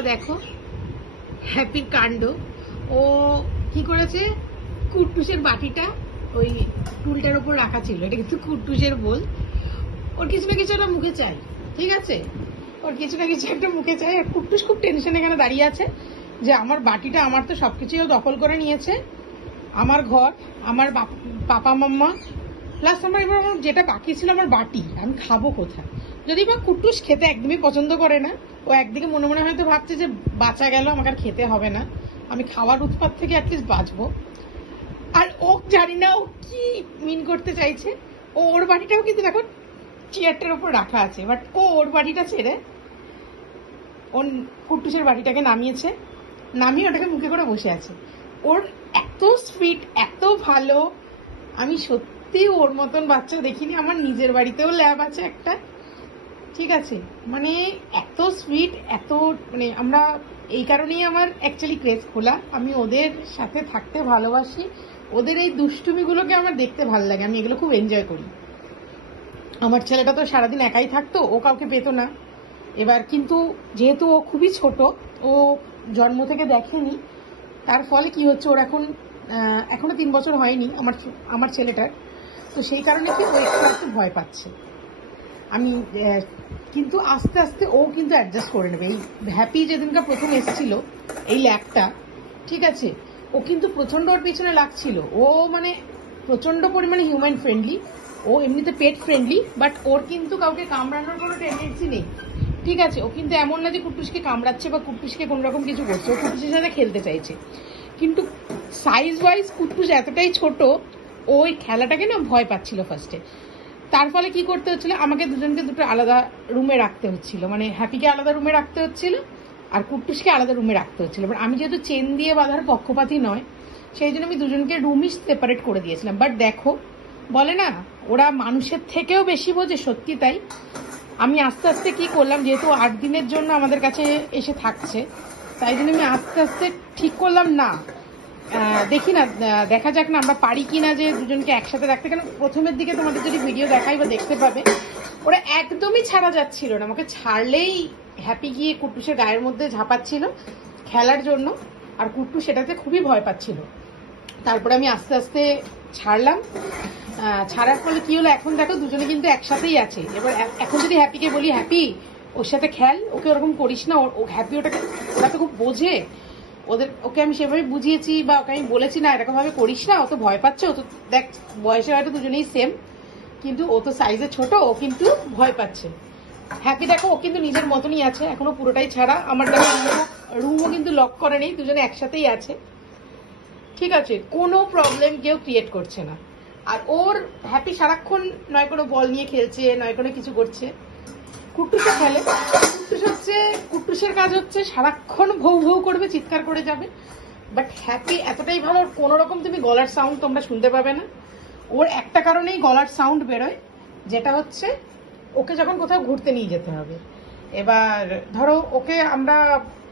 তোমরা দেখো হ্যাপির কাণ্ড। ও কি করেছে, কুট্টুসের বাটিটা ওই টুলটার উপর রাখা ছিল, এটা কিন্তু কুট্টুসের বোল। ওর কিছু না কিছু একটা মুখে চাই, ঠিক আছে, ওর কিছু না কিছু একটা মুখে চাই। আর কুট্টুস খুব টেনশন এখানে দাঁড়িয়ে আছে যে আমার বাটিটা, আমার তো সবকিছু দখল করে নিয়েছে, আমার ঘর, আমার পাপা মাম্মা, প্লাস আমার এবার আমার যেটা বাকি ছিল আমার বাটি, আমি খাবো কোথায়। যদি বা কুট্টুস খেতে একদমই পছন্দ করে না, ও একদিকে মনে মনে হয়তো ভাবছে যে বাঁচা গেল, আমাকে আর খেতে হবে না, আমি খাওয়ার উৎপাত থেকে অ্যাটলিস্ট বাঁচবো। আর ও জানি না ও কি মিন করতে চাইছে। ও ওর বাটিটাও কিন্তু দেখো চেয়ারটার উপর রাখা আছে, বাট ও ওর বাটিটা ছেড়ে ওর কুট্টুসের বাটিটাকে নামিয়েছে, নামিয়ে ওটাকে মুখে করে বসে আছে। ওর এত সুইট, এত ভালো, আমি সত্যি ওর মতন বাচ্চা দেখিনি। আমার নিজের বাড়িতেও ল্যাব আছে একটা, ঠিক আছে, মানে এত সুইট, এত মানে আমরা এই কারণেই আমার অ্যাকচুয়ালি ক্রেজ খোলা। আমি ওদের সাথে থাকতে ভালোবাসি, ওদের এই দুষ্টুমিগুলোকে আমার দেখতে ভালো লাগে, আমি এগুলো খুব এনজয় করি। আমার ছেলেটা তো সারাদিন একাই থাকতো, ও কাউকে পেত না। এবার কিন্তু যেহেতু ও খুবই ছোট, ও জন্ম থেকে দেখেনি, তার ফলে কি হচ্ছে, ওর এখনো 3 বছর হয়নি আমার ছেলেটার, তো সেই কারণে কি ও একটু ভয় পাচ্ছে। আমি কিন্তু আস্তে আস্তে ও কিন্তু অ্যাডজাস্ট করে নেবে। এই হ্যাপি যেদিনকা প্রথম এসেছিল এই ল্যাবটা, ঠিক আছে, ও কিন্তু প্রচন্ড ওর পিছনে লাগছিল। ও মানে প্রচন্ড পরিমাণে হিউম্যান ফ্রেন্ডলি, ও এমনিতে পেট ফ্রেন্ডলি, বাট ওর কিন্তু কাউকে কামড়ানোর কোনো টেন্ডেন্সি নেই, ঠিক আছে। ও কিন্তু এমন না যে কুট্টুসকে কামড়াচ্ছে বা কুট্টুসকে কোনো রকম কিছু করছে, ও কুট্টুসের সাথে খেলতে চাইছে। কিন্তু সাইজ ওয়াইজ কুট্টুস এতটাই ছোট, ওই খেলাটাকে না ভয় পাচ্ছিল ফার্স্টে। তার ফলে কি করতে হচ্ছিল, আমাকে দুজনকে দুটো আলাদা রুমে রাখতে হচ্ছিল, মানে হ্যাপিকে আলাদা রুমে রাখতে হচ্ছিল আর কুট্টুসকে আলাদা রুমে রাখতে হচ্ছিল। এবার আমি যেহেতু চেন দিয়ে বাঁধার পক্ষপাতী নয়, সেই জন্য আমি দুজনকে রুমই সেপারেট করে দিয়েছিলাম। বাট দেখো, বলে না ওরা মানুষের থেকেও বেশি বোঝে, সত্যি তাই। আমি আস্তে আস্তে কি করলাম, যেহেতু 8 দিনের জন্য আমাদের কাছে এসে থাকছে, তাই জন্য আমি আস্তে আস্তে ঠিক করলাম না, দেখি না, দেখা যাক না আমরা পারি কিনা যে দুজনকে একসাথে রাখতে। কেন প্রথমের দিকে তোমাদের যদি ভিডিও দেখাই বা দেখতে পাবে, ওরা একদমই ছাড়া যাচ্ছিল না, আমাকে ছাড়লেই হ্যাপি গিয়ে কুট্টুসের গায়ের মধ্যে ঝাঁপাচ্ছিল খেলার জন্য, আর কুট্টু সেটাতে খুবই ভয় পাচ্ছিল। তারপরে আমি আস্তে আস্তে ছাড়লাম, ছাড়ার ফলে কি হলো, এখন দেখো দুজনে কিন্তু একসাথেই আছে। এবার এখন যদি হ্যাপিকে বলি হ্যাপি ওর সাথে খেল, ওকে ওরকম করিস না, ও হ্যাপি ওরা তো খুব বোঝে, ওকে আমি সেভাবে বুঝিয়েছি বা ওকে আমি বলেছি না এরকম ভাবে করিস না, ও তো ভয় পাচ্ছে। ও তো দেখ বয়সে হয়তো দুজনেই সেম, কিন্তু ও তো সাইজে ছোট, ও কিন্তু ভয় পাচ্ছে। হ্যাপি দেখো ও কিন্তু নিজের মতনই আছে, এখনো পুরোটাই ছাড়া। আমার রুমও কিন্তু লক করে নেই, দুজনে একসাথেই আছে, ঠিক আছে, কোনো প্রবলেম কেউ ক্রিয়েট করছে না। আর ওর হ্যাপি সারাক্ষণ নয় কোনো বল নিয়ে খেলছে, নয় কোনো কিছু করছে। কুট্টুসে খেলে, কুট্টুসের কাজ হচ্ছে সারাক্ষণ ভৌ ভৌ করবে, চিৎকার করে যাবে। বাট হ্যাপি এতটাই ভালো, কোনো রকম তুমি গলার সাউন্ড তোমরা শুনতে পাবে না। ওর একটা কারণেই গলার সাউন্ড বেরোয়, যেটা হচ্ছে ওকে যখন কোথাও ঘুরতে নিয়ে যেতে হবে। এবার ধরো ওকে আমরা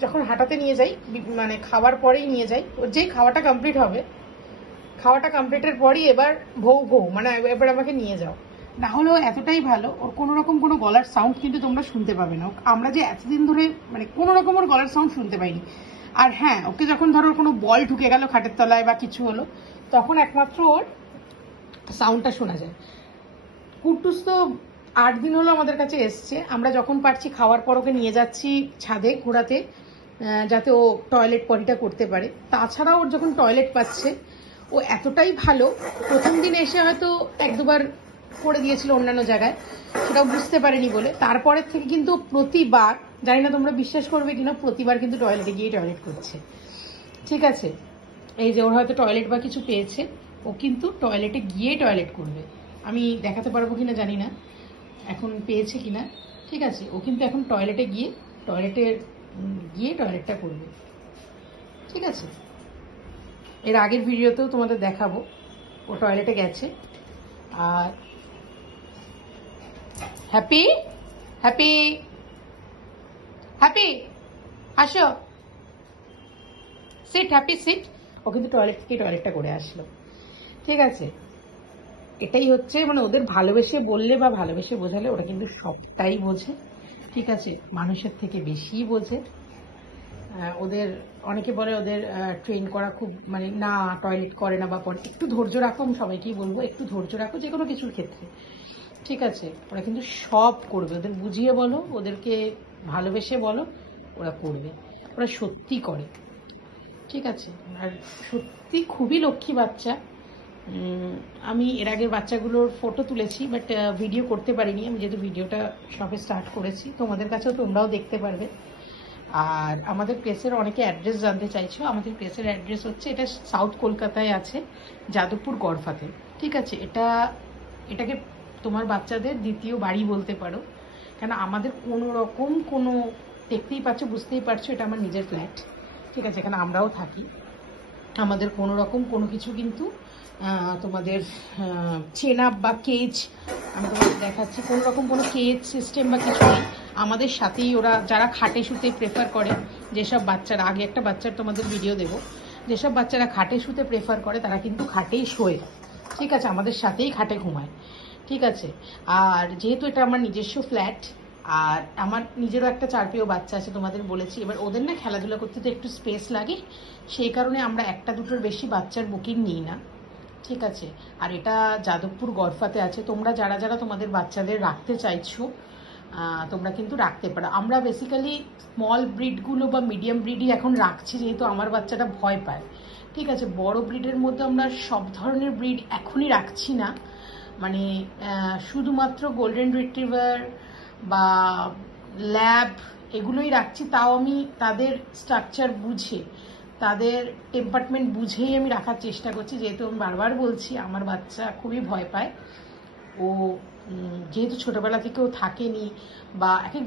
যখন হাঁটাতে নিয়ে যাই, মানে খাওয়ার পরেই নিয়ে যাই, ওর যেই খাওয়াটা কমপ্লিট হবে, খাওয়াটা কমপ্লিটের পরই এবার ভৌ ভৌ মানে এবার আমাকে নিয়ে যাও। না হলেও এতটাই ভালো, ওর কোনো রকম কোনো গলার সাউন্ড কিন্তু তোমরা শুনতে পাবে না। আমরা যে এতদিন ধরে মানে কোনো রকম ওর গলার সাউন্ড শুনতে পাইনি। আর হ্যাঁ, ওকে যখন ধরো কোনো বল ঢুকে গেল খাটের তলায় বা কিছু হলো, তখন একমাত্র ওর সাউন্ডটা শোনা যায়। কুট্টুস তো 8 দিন হলো আমাদের কাছে এসছে, আমরা যখন পারছি খাওয়ার পর ওকে নিয়ে যাচ্ছি ছাদে ঘোরাতে, যাতে ও টয়লেট পটিটা করতে পারে। তাছাড়া ওর যখন টয়লেট পাচ্ছে, ও এতটাই ভালো, প্রথম দিন এসে হয়তো 1-2 বার করে দিয়েছিল অন্যান্য জায়গায়, সেটাও বুঝতে পারেনি বলে। তারপরের থেকে কিন্তু প্রতিবার, জানি না তোমরা বিশ্বাস করবে কিনা, প্রতিবার কিন্তু টয়লেটে গিয়ে টয়লেট করছে, ঠিক আছে। এই যে ওর হয়তো টয়লেট বা কিছু পেয়েছে, ও কিন্তু টয়লেটে গিয়ে টয়লেট করবে। আমি দেখাতে পারবো কিনা জানি না এখন পেয়েছে কিনা, ঠিক আছে। ও কিন্তু এখন টয়লেটে গিয়ে টয়লেটটা করবে, ঠিক আছে। এর আগের ভিডিওতেও তোমাদের দেখাবো, ও টয়লেটে গেছে। আর হ্যাপি হ্যাপি হ্যাপি আসো, সিট হ্যাপি সিট। ও কিন্তু টয়লেট থেকে টয়লেটটা করে আসলো, ঠিক আছে। এটাই হচ্ছে মানে ওদের ভালোবেসে বললে বা ভালোবেসে বোঝালে ওরা কিন্তু সবটাই বোঝে, ঠিক আছে, মানুষের থেকে বেশি বোঝে। ওদের অনেকে বলে ওদের ট্রেন করা খুব মানে না টয়লেট করে না বা পরে, একটু ধৈর্য রাখো, আমি সবাইকেই বলবো একটু ধৈর্য রাখো যে কোনো কিছুর ক্ষেত্রে, ঠিক আছে? ওরা কিন্তু সব করবে, ওদের বুঝিয়ে বলো, ওদেরকে ভালোবেসে বলো, ওরা করবে, ওরা সত্যি করে, ঠিক আছে? আর সত্যি খুবই লক্ষ্মী বাচ্চা। আমি এর আগের বাচ্চাগুলোর ফটো তুলেছি, বাট ভিডিও করতে পারিনি, আমি যেহেতু ভিডিওটা সবে স্টার্ট করেছি, তোমাদের কাছেও তোমরাও দেখতে পারবে। আর আমাদের প্লেসের অনেকে অ্যাড্রেস জানতে চাইছো, আমাদের প্লেসের অ্যাড্রেস হচ্ছে, এটা সাউথ কলকাতায় আছে, যাদবপুর গড়ফাতে, ঠিক আছে? এটাকে তোমার বাচ্চাদের দ্বিতীয় বাড়ি বলতে পারো, কেন আমাদের কোনো রকম কোনো, দেখতেই পাচ্ছ বুঝতেই পারছো এটা আমার নিজের ফ্ল্যাট, ঠিক আছে? এখানে আমরাও থাকি, আমাদের কোনো রকম কোনো কিছু কিন্তু তোমাদের চেন আপ বা কেজ, আমি তোমাদের দেখাচ্ছি, কোনো রকম কোনো কেজ সিস্টেম বা কিছু নেই আমাদের সাথেই। ওরা যারা খাটে শুতে প্রেফার করে, যেসব বাচ্চারা, আগে একটা বাচ্চার তোমাদের ভিডিও দেবো, যেসব বাচ্চারা খাটে শুতে প্রেফার করে তারা কিন্তু খাটেই শোয়, ঠিক আছে? আমাদের সাথেই খাটে ঘুমায়, ঠিক আছে? আর যেহেতু এটা আমার নিজস্ব ফ্ল্যাট, আর আমার নিজেরও একটা চারপেয়েও বাচ্চা আছে, তোমাদের বলেছি, এবার ওদের না খেলাধুলা করতে তো একটু স্পেস লাগে, সেই কারণে আমরা একটা দুটোর বেশি বাচ্চার বুকিং নিই না, ঠিক আছে? আর এটা যাদবপুর গড়ফাতে আছে, তোমরা যারা যারা তোমাদের বাচ্চাদের রাখতে চাইছো তোমরা কিন্তু রাখতে পারো। আমরা বেসিক্যালি স্মল ব্রিডগুলো বা মিডিয়াম ব্রিডই এখন রাখছি, যেহেতু আমার বাচ্চাটা ভয় পায়, ঠিক আছে? বড় ব্রিডের মধ্যে আমরা সব ধরনের ব্রিড এখনই রাখছি না, মানে শুধুমাত্র গোল্ডেন রিট্রিভার বা ল্যাব এগুলোই রাখছি, তাও আমি তাদের স্ট্রাকচার বুঝে, তাদের টেম্পারমেন্ট বুঝেই আমি রাখার চেষ্টা করছি, যেহেতু আমি বারবার বলছি আমার বাচ্চা খুবই ভয় পায়। ও যেহেতু ছোটবেলা থেকেও থাকেনি বা এক একজন